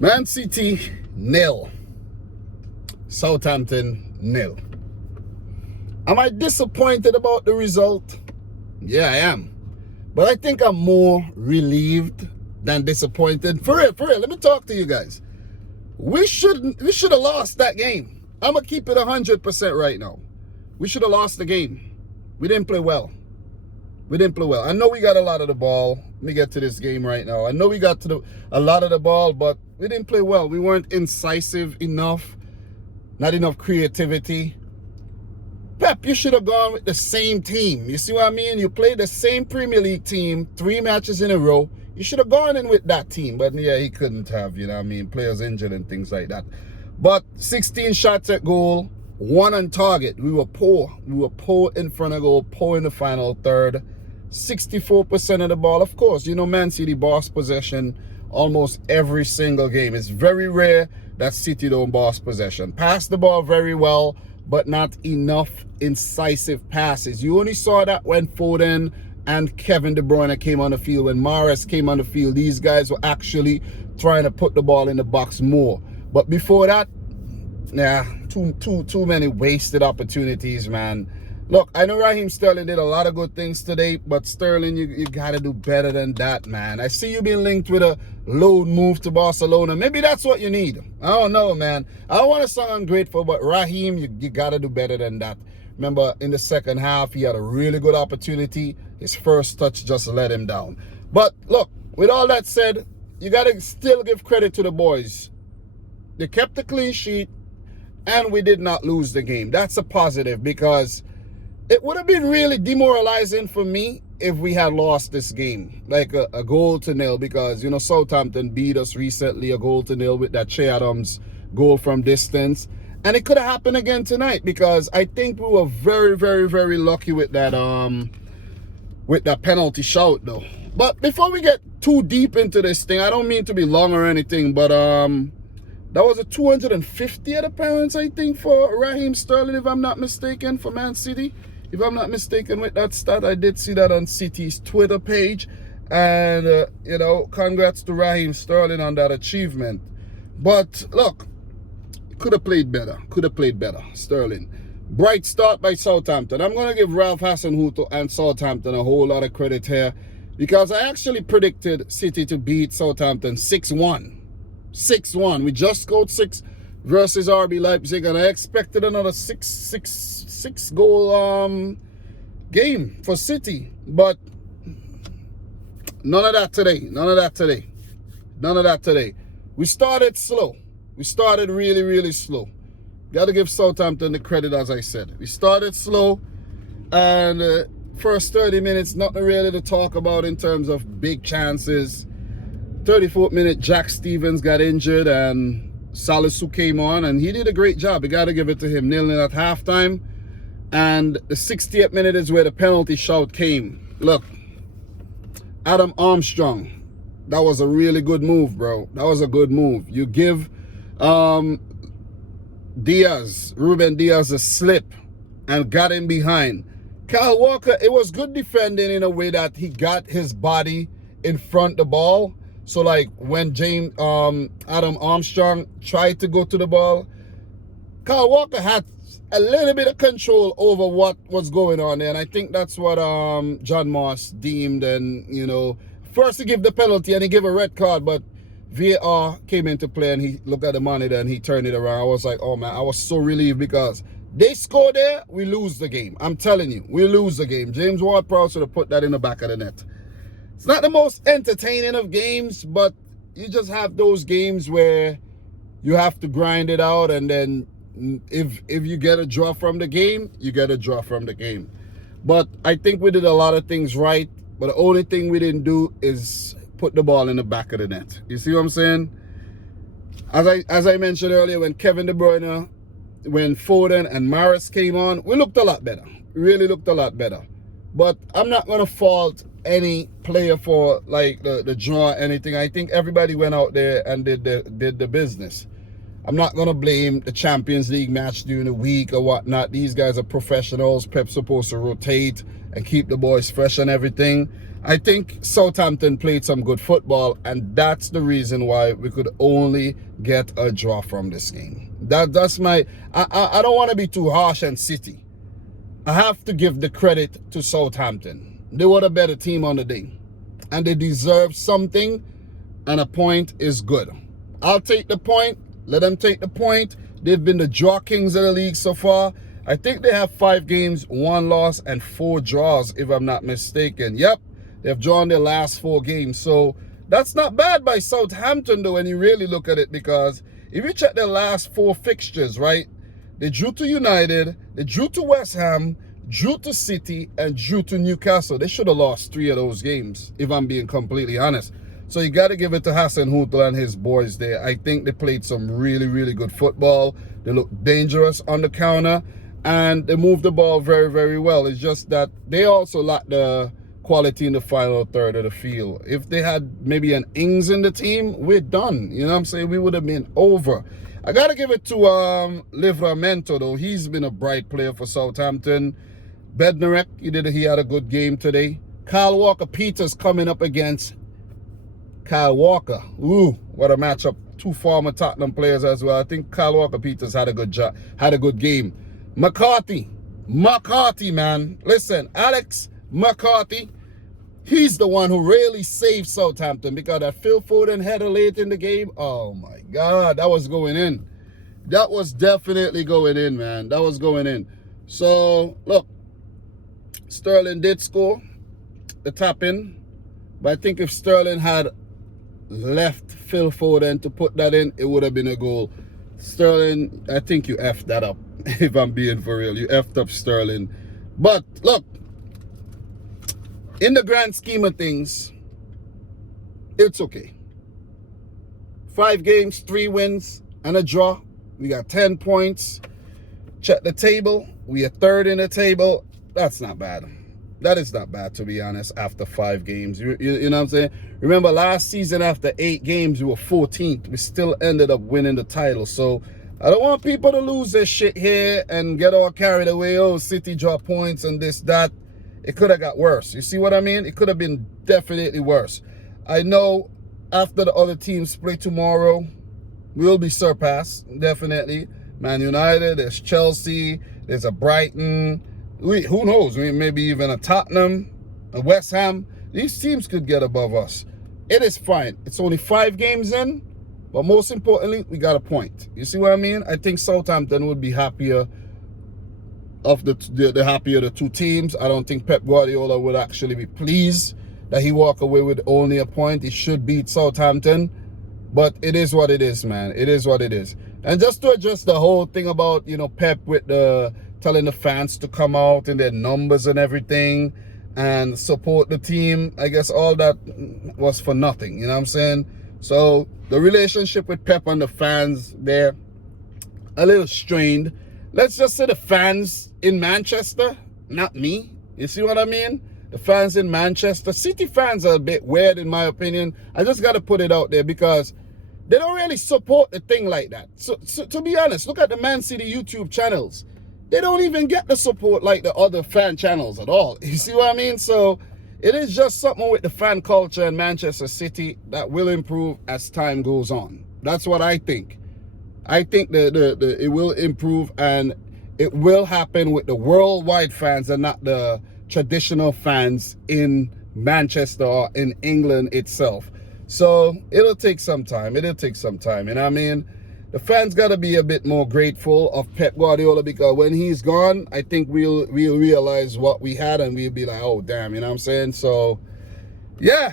Man City, 0. Southampton, 0. Am I disappointed about the result? Yeah, I am. But I think I'm more relieved than disappointed. For real, let me talk to you guys. We should have lost that game. I'm going to keep it 100% right now. We should have lost the game. We didn't play well. I know we got a lot of the ball. Let me get to this game right now. I know we got to a lot of the ball, but we didn't play well. We weren't incisive enough. Not enough creativity. Pep, you should have gone with the same team. You see what I mean? You played the same Premier League team 3 matches in a row. You should have gone in with that team. But yeah, he couldn't have, you know what I mean? Players injured and things like that. But 16 shots at goal, 1 on target. We were poor. We were poor in front of goal, poor in the final third. 64% of the ball. Of course, you know, Man City boss possession almost every single game. It's very rare that City don't boss possession. Pass the ball very well, but not enough incisive passes. You only saw that when Foden and Kevin De Bruyne came on the field. When Mahrez came on the field, these guys were actually trying to put the ball in the box more. But before that, yeah, too many wasted opportunities, man. Look, I know Raheem Sterling did a lot of good things today, but Sterling, you got to do better than that, man. I see you being linked with a loan move to Barcelona. Maybe that's what you need. I don't know, man. I don't want to sound ungrateful, but Raheem, you got to do better than that. Remember, in the second half, he had a really good opportunity. His first touch just let him down. But look, with all that said, you got to still give credit to the boys. They kept the clean sheet, and we did not lose the game. That's a positive, because it would have been really demoralizing for me if we had lost this game, like a 0-0, because, you know, Southampton beat us recently, a 0-0 with that Che Adams goal from distance. And it could have happened again tonight, because I think we were very, very, very lucky with that penalty shout, though. But before we get too deep into this thing, I don't mean to be long or anything, but that was a 250th appearance, I think, for Raheem Sterling, if I'm not mistaken, for Man City. If I'm not mistaken with that stat, I did see that on City's Twitter page. And, you know, congrats to Raheem Sterling on that achievement. But, look, could have played better. Sterling. Bright start by Southampton. I'm going to give Ralph Hasenhuttl and Southampton a whole lot of credit here, because I actually predicted City to beat Southampton 6-1. 6-1. We just scored 6 versus RB Leipzig, and I expected another 6 goal game for City, but none of that today. We started slow. We started really, really slow. Got to give Southampton the credit, as I said. We started slow, and first 30 minutes, nothing really to talk about in terms of big chances. 34th minute, Jack Stevens got injured, and Salisu came on, and he did a great job. We got to give it to him. 0-0 at halftime. And the 60th minute is where the penalty shout came. Look, Adam Armstrong, that was a really good move, bro. That was a good move. You give Ruben Diaz a slip and got him behind. Kyle Walker, it was good defending in a way that he got his body in front of the ball. So, like, when Adam Armstrong tried to go to the ball, Kyle Walker had a little bit of control over what was going on there. And I think that's what John Moss deemed. And, you know, first he gave the penalty and he gave a red card, but VAR came into play and he looked at the monitor and he turned it around. I was like, oh, man, I was so relieved, because they score there, we lose the game. I'm telling you, we lose the game. James Ward-Prowse should have put that in the back of the net. It's not the most entertaining of games, but you just have those games where you have to grind it out, and then if you get a draw from the game, you get a draw from the game. But I think we did a lot of things right, but the only thing we didn't do is put the ball in the back of the net. You see what I'm saying? As I mentioned earlier, when Kevin De Bruyne, when Foden and Mahrez came on, we looked a lot better. Really looked a lot better. But I'm not going to fault any player for, like, the draw or anything. I think everybody went out there and did the business. I'm not going to blame the Champions League match during the week or whatnot. These guys are professionals. Pep's supposed to rotate and keep the boys fresh and everything. I think Southampton played some good football, and that's the reason why we could only get a draw from this game. That's my... I don't want to be too harsh on City. I have to give the credit to Southampton. They were the better team on the day, and they deserve something, and a point is good. I'll take the point. Let them take the point. They've been the draw kings of the league so far. I think they have 5 games, 1 loss, and 4 draws, if I'm not mistaken. Yep, they've drawn their last 4 games. So that's not bad by Southampton, though, when you really look at it, because if you check their last 4 fixtures, right, they drew to United, they drew to West Ham, drew to City, and drew to Newcastle. They should have lost 3 of those games, if I'm being completely honest. So you got to give it to Hassan Hutel and his boys there. I think they played some really, really good football. They looked dangerous on the counter, and they moved the ball very, very well. It's just that they also lack the quality in the final third of the field. If they had maybe an Ings in the team, we're done. You know what I'm saying? We would have been over. I got to give it to Livramento, though. He's been a bright player for Southampton. Bednarek, he had a good game today. Kyle Walker-Peters coming up against Kyle Walker. Ooh, what a matchup. 2 former Tottenham players as well. I think Kyle Walker-Peters had a good job, had a good game. McCarthy, man. Listen, Alex McCarthy, he's the one who really saved Southampton, because that Phil Foden header late in the game, oh my God, that was going in. That was definitely going in, man. That was going in. So, look, Sterling did score the tap in, but I think if Sterling had left Phil Foden to put that in, it would have been a goal. Sterling, I think you effed that up, if I'm being for real. You effed up Sterling. But look, in the grand scheme of things, it's okay. 5 games, 3 wins, and a draw. We got 10 points. Check the table. We are 3rd in the table. That's not bad. That is not bad, to be honest, after 5 games. You know what I'm saying? Remember, last season, after 8 games, we were 14th. We still ended up winning the title. So I don't want people to lose their shit here and get all carried away. Oh, City drop points and this, that. It could have got worse. You see what I mean? It could have been definitely worse. I know after the other teams play tomorrow, we'll be surpassed, definitely. Man United, there's Chelsea, there's a Brighton. Who knows? Maybe even a Tottenham, a West Ham. These teams could get above us. It is fine. It's only 5 games in, but most importantly, we got a point. You see what I mean? I think Southampton would be happier of the happier the 2 teams. I don't think Pep Guardiola would actually be pleased that he walk away with only a point. He should beat Southampton, but it is what it is, man. It is what it is. And just to address the whole thing about, you know, Pep with the telling the fans to come out in their numbers and everything and support the team, I guess all that was for nothing, you know what I'm saying? So the relationship with Pep and the fans, they're a little strained. Let's just say the fans in Manchester, not me. You see what I mean? The fans in Manchester. City fans are a bit weird, in my opinion. I just got to put it out there because they don't really support the thing like that. So to be honest, look at the Man City YouTube channels. They don't even get the support like the other fan channels at all. You see what I mean? So it is just something with the fan culture in Manchester City that will improve as time goes on. That's what I think. I think it will improve, and it will happen with the worldwide fans and not the traditional fans in Manchester or in England itself. So it'll take some time. It'll take some time. And I mean, the fans got to be a bit more grateful of Pep Guardiola, because when he's gone, I think we'll realize what we had, and we'll be like, oh, damn, you know what I'm saying? So, yeah,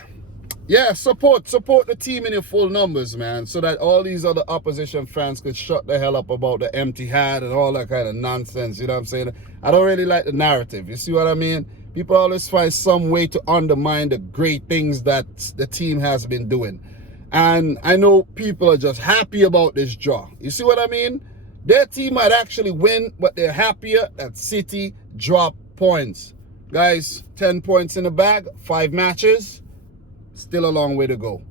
support the team in your full numbers, man, so that all these other opposition fans could shut the hell up about the empty hat and all that kind of nonsense, you know what I'm saying? I don't really like the narrative, you see what I mean? People always find some way to undermine the great things that the team has been doing. And I know people are just happy about this draw. You see what I mean? Their team might actually win, but they're happier that City drop points. Guys, 10 points in the bag, 5 matches, still a long way to go.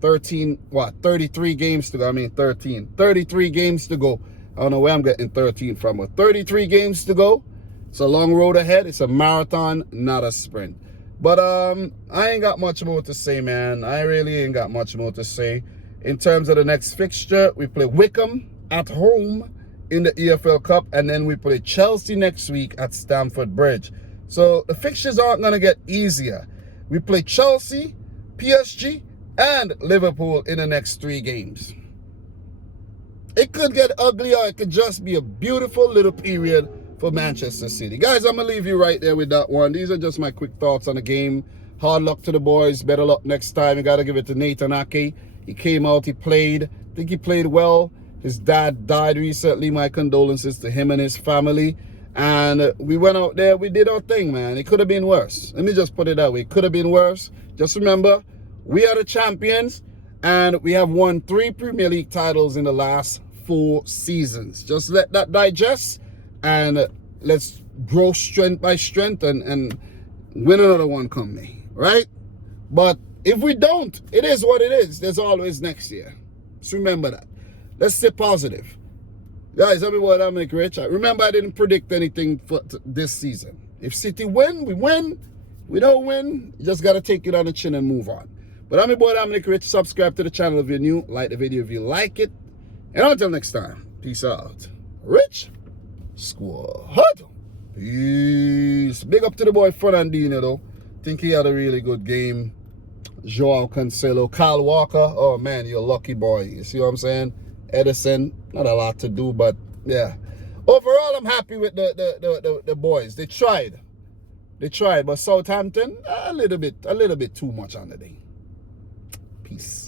33 games to go. 33 games to go. I don't know where I'm getting 13 from, but 33 games to go. It's a long road ahead. It's a marathon, not a sprint. But I ain't got much more to say, man. I really ain't got much more to say. In terms of the next fixture, we play Wickham at home in the EFL Cup, and then we play Chelsea next week at Stamford Bridge. So the fixtures aren't going to get easier. We play Chelsea, PSG, and Liverpool in the next 3 games. It could get ugly, or it could just be a beautiful little period for Manchester City. Guys, I'm going to leave you right there with that one. These are just my quick thoughts on the game. Hard luck to the boys. Better luck next time. You got to give it to Nathan Ake. He came out, he played. I think he played well. His dad died recently. My condolences to him and his family. And we went out there, we did our thing, man. It could have been worse. Let me just put it that way. It could have been worse. Just remember, we are the champions, and we have won 3 Premier League titles in the last 4 seasons. Just let that digest, and let's grow strength by strength and win another one come May, right? But if we don't, it is what it is. There's always next year. Just remember that. Let's stay positive. Guys, I'm Dominic Rich. Remember, I didn't predict anything for this season. If City win, we win. We don't win, you just got to take it on the chin and move on. But I'm your boy Dominic Rich. Subscribe to the channel if you're new. Like the video if you like it. And until next time, peace out. Rich Squad. Peace. Big up to the boy Fernandinho, though. Think he had a really good game. Joao Cancelo, Kyle Walker. Oh, man, you're a lucky boy. You see what I'm saying? Edison, not a lot to do, but yeah. Overall, I'm happy with the boys. They tried. But Southampton, a little bit too much on the day. Peace.